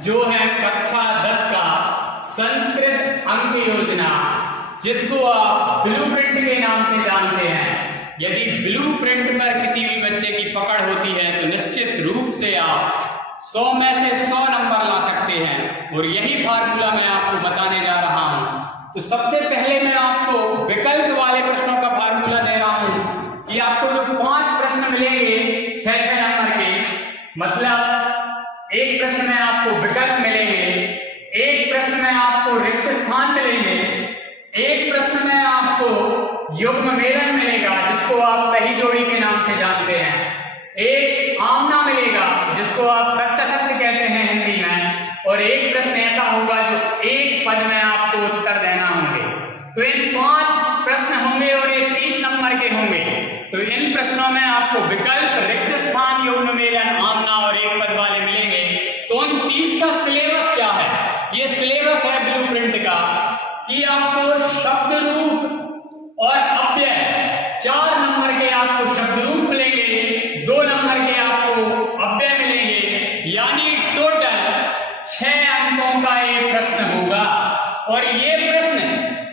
जो है कक्षा 10 का संस्कृत अंक योजना, जिसको आप ब्लूप्रिंट के नाम से जानते हैं। यदि ब्लूप्रिंट पर किसी भी बच्चे की पकड़ होती है तो निश्चित रूप से आप 100 में से 100 नंबर ला सकते हैं। और यही फार्मूला मैं आपको बताने जा रहा हूं। तो सबसे पहले मैं आपको विकल्प वाले प्रश्नों का फार्मूला दे रहा हूं कि आपको जो 5 प्रश्न मिलेंगे 6-6 नंबर के, मतलब एक प्रश्न में आपको विकल्प मिलेंगे, एक प्रश्न में आपको रिक्त स्थान मिलेंगे, एक प्रश्न में आपको युग्म मेलन मिलेगा जिसको आप सही जोड़ी के नाम से जानते हैं, एक आमना मिलेगा जिसको आप सत्य सत्य कहते हैं हिंदी में, और एक प्रश्न ऐसा होगा जो एक पद में आपको उत्तर देना होंगे। तो इन 5 प्रश्न होंगे और ये 30 नंबर के होंगे। तो इन प्रश्नों में आपको विकल्प, रिक्त स्थान, युग्म मेलन, आमना और एक पद वाले मिलेंगे। तो उन 30 का सिलेबस क्या है? ये सिलेबस है ब्लूप्रिंट का कि आपको शब्द रूप और अव्यय 4 नंबर के आपको शब्द रूप मिलेंगे, 2 नंबर के आपको अव्यय मिलेंगे, यानी टोटल 6 अंकों का एक प्रश्न होगा। और ये प्रश्न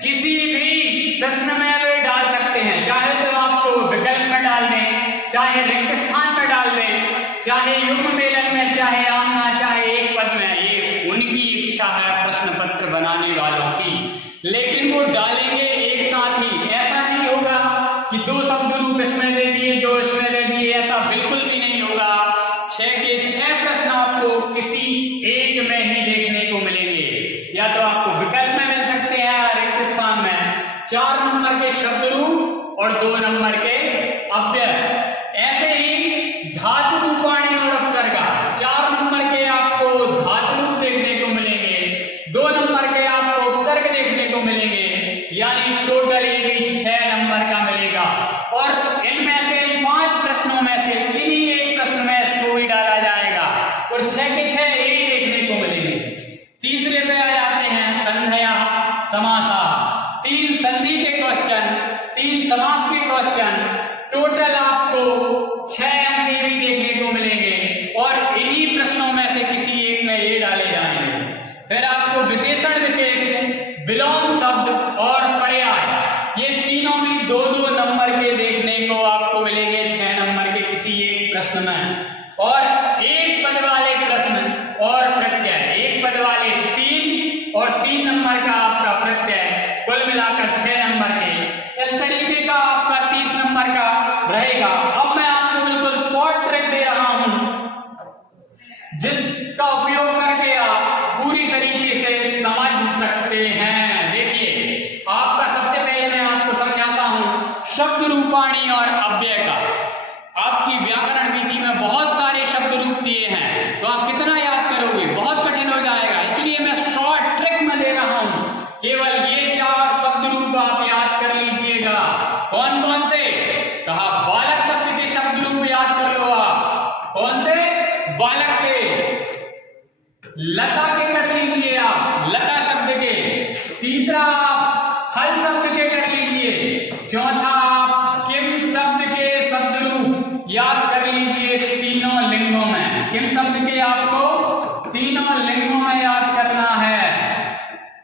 किसी भी प्रश्न में वे डाल सकते हैं, चाहे तो आपको विकल्प में डाल दें, चाहे रिक्त स्थान में डाल दें, चाहे युग्म मेलन में, चाहे आमना, चाहे एक पद में। ये उनकी इच्छा है प्रश्न पत्र बनाने वालों की, लेकिन वो डालेंगे एक साथ ही। ऐसा नहीं होगा कि 2 शब्द रूप इसमें दे दिए, 2 इसमें दे दिए, ऐसा बिल्कुल भी नहीं होगा। 6 के 6 प्रश्न आपको किसी एक में ही देखने को मिलेंगे, या तो आपको विकल्प में मिल सकते हैं, रिक्त स्थान में 4 नंबर के शब्द रूप और 2 नंबर के अव्यय। ऐसे ही धातु रूपाणी और अपसर्गा 4 नंबर के आपको धातु रूप देखने को मिलेंगे, 2 नंबर के आपको उपसर्ग देखने को मिलेंगे, यानी टोटल ये भी 6 नंबर का मिलेगा। और इनमें से 5 प्रश्नों में से किन्हीं एक प्रश्न में इसको भी डाला जाएगा और 6 के 6 यही देखने को मिलेंगे। तीसरे पे आ जाते हैं संध्या समासा, 3 संधि के क्वेश्चन, 3 समास के क्वेश्चन, टोटल आपको 6 अंक भी देखने को मिलेंगे और इन्हीं प्रश्नों में से किसी एक में ये डाले जाएंगे। फिर आपको विशेषण विशेष, विलोम शब्द और पर्याय, ये तीनों भी 2-2 नंबर के देखने को आपको मिलेंगे 6 नंबर के किसी एक प्रश्न में। और एक पद वाले प्रश्न और प्रत्यय, एक पद वाले 3 और 3 नंबर का आपका प्रत्यय, कुल मिलाकर 6 नंबर के। इस तरीके का आपका 30 नंबर का रहेगा। अब मैं आपको बिल्कुल शॉर्ट ट्रिक दे रहा हूं जिसका उपयोग करके आप पूरी तरीके से समझ सकते हैं। देखिए, आपका सबसे पहले मैं आपको समझाता हूं शब्द रूपाणी और अव्यय का। आपकी व्याकरण विधि में बहुत सारे शब्द रूप दिए हैं, तो आप कितना याद करोगे? बहुत कठिन हो जाएगा। इसलिए मैं शॉर्ट ट्रिक में दे रहा हूं, केवल ये 4 शब्द रूप आप याद कर लीजिएगा। कौन कौन से? कहा बालक शब्द के शब्द रूप याद कर लो आप। कौन से? बालक के। लता के कर लीजिए आप, लता शब्द के। तीसरा आप फल शब्द के कर लीजिए। चौथा आप किम शब्द के शब्द रूप याद कर लीजिए तीनों लिंगों में। किम शब्द के आपको तीनों लिंगों में याद करना है।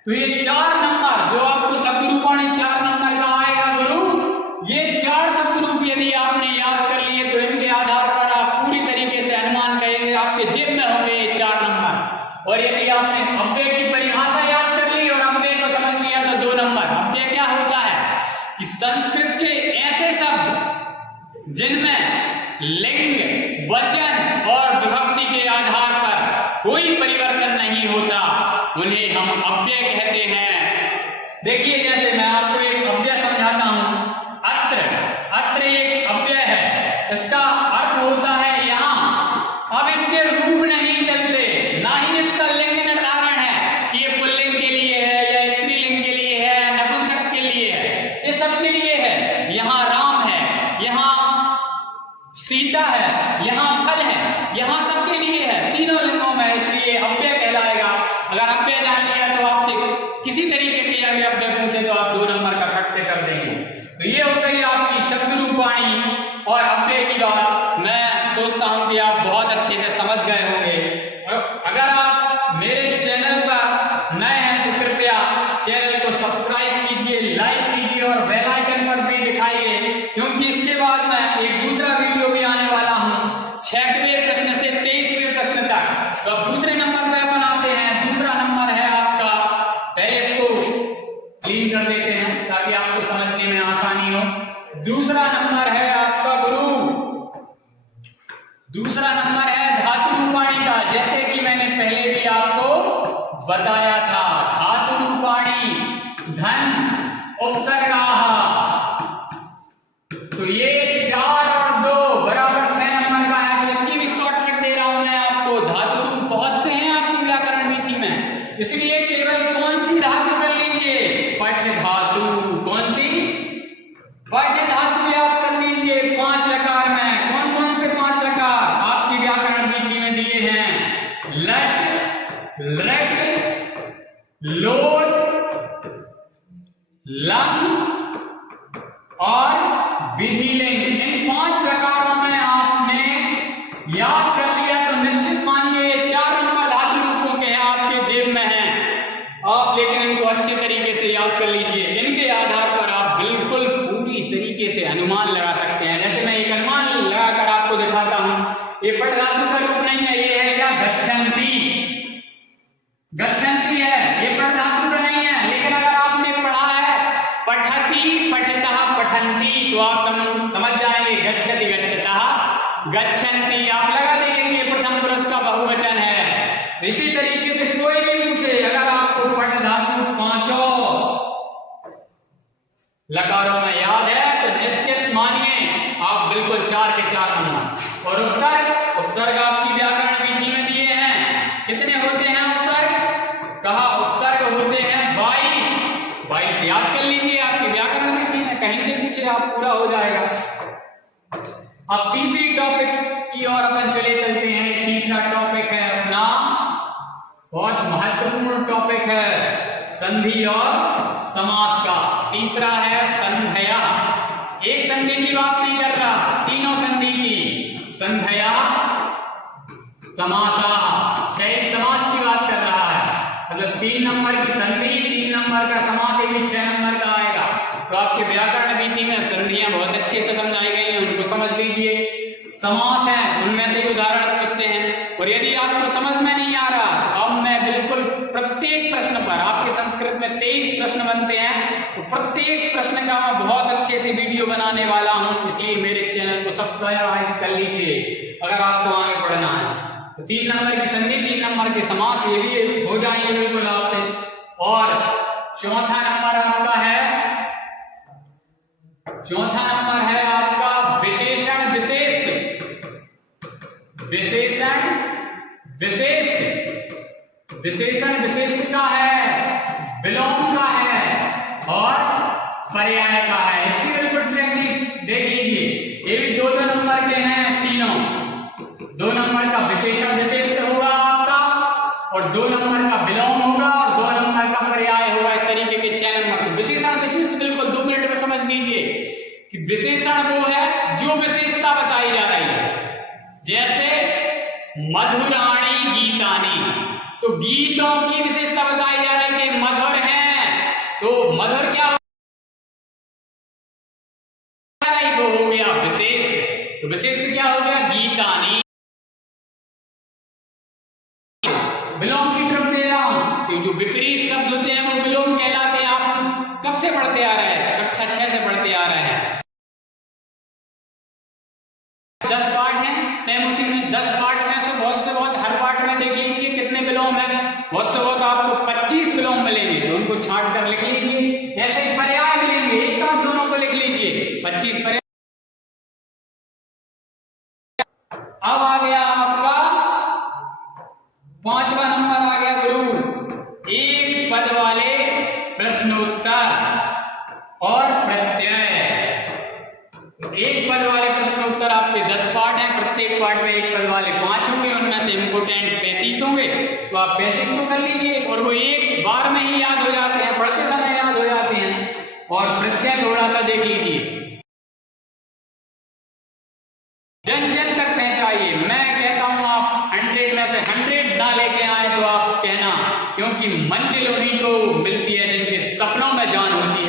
तो ये 4 नंबर जो आपको शब्द रूपाणी 4 नंबर का आएगा गुरु, ये 4 शब्द रूप यदि आपने याद कर लिए तो इनके आधार पर आप पूरी तरीके से अनुमान करेंगे आपके जेब में होंगे ये 4 नंबर। और यदि आपने अव्यय की परिभाषा याद कर ली और अव्यय को समझ लिया तो 2 नंबर। अव्यय क्या होता है कि संस्कृत के ऐसे शब्द जिनमें लिंग, वचन और विभक्ति के आधार पर कोई परिवर्तन नहीं होता, उन्हें हम अव्यय कहते हैं। देखिए, जैसे मैं आपको एक अव्यय समझाता हूं। अत्र, अत्र एक अव्यय है, इसका अर्थ होता है यहां। अब इसके रूप नहीं चलते, ना ही इसका लिंग निर्धारण है कि ये पुल्लिंग के लिए है या स्त्रीलिंग के लिए है, नपुंसक के लिए है, ये सब के लिए है। यहाँ राम है, यहाँ सीता है, यहाँ फल है, यहाँ सबके लिए है, तीनों लिंगों में, इसलिए अव्यय कहलाएगा। अगर अव्यय जान लिया तो आपसे किसी तरीके के अव्यय पूछे तो आप 2 नंबर का फट से कर देंगे। तो ये हो गई आपकी शब्द रूपाणी और अव्यय की बात। बताया था। धातु रूपाणी धन उपसर्गाः, तो ये 4 और 2 बराबर 6 नंबर का है, तो इसकी भी शॉर्टकट दे रहा हूं मैं आपको। धातु रूप बहुत से हैं आपकी व्याकरण नीति में, इसलिए केवल कौन सी धातु कर लीजिए, पठ धातु। कौन सी? पठ धातु याद कर लीजिए। 5 लकार में कौन कौन से 5 लकार आपकी व्याकरण नीति में दिए हैं? लट, लट, लोट, लंग और विधिलिंग। इन 5 लकारों में आपने याद कर लिया तो निश्चित मानिए ये 4 नंबर धातु रूपों के हैं, आपके जेब में हैं आप, लेकिन इनको अच्छे तरीके से याद कर लीजिए। इनके आधार पर आप बिल्कुल पूरी तरीके से अनुमान लगा सकते हैं। जैसे मैं एक अनुमान लगाकर आपको दिखाता हूं, ये पठ धातु का रूप नहीं है, ये है क्या? गच्छन्ति। गच्छन्ति है, ये पठ धातु का नहीं है, लेकिन अगर आपने पढ़ा है पठति, पठितः, पठन्ति, तो आप समझ जाएंगे गच्छति, गच्छतः, गच्छन्ति। आप लगा देंगे कि ये प्रथम पुरुष का बहुवचन है। इसी तरीके से कोई भी पूछे, अगर आपको पठ धातु 5 लकारों में याद है तो निश्चित मानिए आप बिल्कुल 4 के 4 नंबर। और उपसर्ग, उपसर्ग आपकी व्याकरण विधि में दिए हैं। कितने होते हैं उपसर्ग? कहा उपसर्ग होते हैं 22। 22 याद कर लीजिए, आपकी व्याकरण विधि में कहीं से पूछे आप पूरा हो जाएगा। अब तीसरी टॉपिक की ओर अपन चले चलते हैं। तीसरा टॉपिक है अपना, बहुत महत्वपूर्ण टॉपिक है, संधि और समास का। तीसरा है संधया। एक संधि की बात नहीं कर रहा, तीनों संधि की। संधया, समासा, 6 समास की बात कर रहा है। मतलब 3 नंबर की संधि, 3 नंबर का समास, ये भी 6 नंबर का आएगा। तो आपके व्याकरण नीति में संधियां बहुत अच्छे से समझाई गई हैं, उनको समझ लीजिए। समास है, उनमें से उदाहरण पूछते हैं। और यदि आपको समझ में नहीं आ रहा, अब मैं बिल्कुल प्रत्येक प्रश्न पर, आपके संस्कृत में 23 प्रश्न बनते हैं, तो प्रत्येक प्रश्न का मैं बहुत अच्छे से वीडियो बनाने वाला हूं, इसलिए मेरे चैनल को सब्सक्राइब कर लीजिए अगर आपको आगे बढ़ना है। तो 3 नंबर की संधि, 3 नंबर के समास, ये भी हो जाएंगे बिल्कुल आपसे। और चौथा नंबर आपका है, चौथा नंबर है आपका विशेषण विशेष। विशेषण विशेष, विशेषण विशेष का है, विलोम का है और पर्याय का है। इसकी बिल्कुल ट्रिक देख लीजिए। ये भी 2-2 नंबर के हैं तीनों। 2 नंबर का विशेषण विशेष होगा आपका, और 2 नंबर का विलोम होगा, और 2 नंबर का पर्याय होगा। इस तरीके के 6 नंबर। तो विशेषण विशेष बिल्कुल 2 मिनट में समझ लीजिए कि विशेषण वो है जो विशेषता बताई जा रही है। जैसे मधुराणी गीतानी, तो गीतों की विशेषता बताई जा रही है कि मधुर हैं, तो मधुर क्या वो हो गया विशेष। तो विशेष क्या हो गया? गीतानी। विलोम की तरफ दे रहा हूं, जो विपरीत शब्द होते हैं वो विलोम कहलाते हैं। आप कब से पढ़ते आ रहे हैं? कक्षा 6 से पढ़ते आ रहे हैं। 10 पार्ट हैं, सेम उसी में 10 पार्ट में से बहुत हर पार्ट में देख लीजिए कितने विलोम है। बहुत से बहुत आपको 25 विलोम मिलेंगे, तो उनको छांट कर लिख लीजिए। ऐसे ही पर्याय मिलेंगे, एक साथ दोनों को लिख लीजिए, 25 पर्याय। अब आ गया आपका 5वां नंबर आ गया गुरु, एक पद वाले प्रश्नोत्तर और प्रत्यय। एक पद वाले प्रश्नोत्तर आपके 10 पार्ट हैं, प्रत्येक पार्ट में एक पद वाले 5 होंगे, उनमें से इंपोर्टेंट 35 होंगे। तो आप 35 को कर लीजिए, और वो एक बार में ही याद हो जाते हैं, पढ़ते समय याद हो जाते हैं। और प्रत्यय थोड़ा सा देख लीजिए, जन जन तक पहुंचाइए। मैं कहता हूं आप 100 में से 100 ना लेके आए तो आप कहना, क्योंकि मंजिल उन्हीं को मिलती है जिनके सपनों में जान होती है।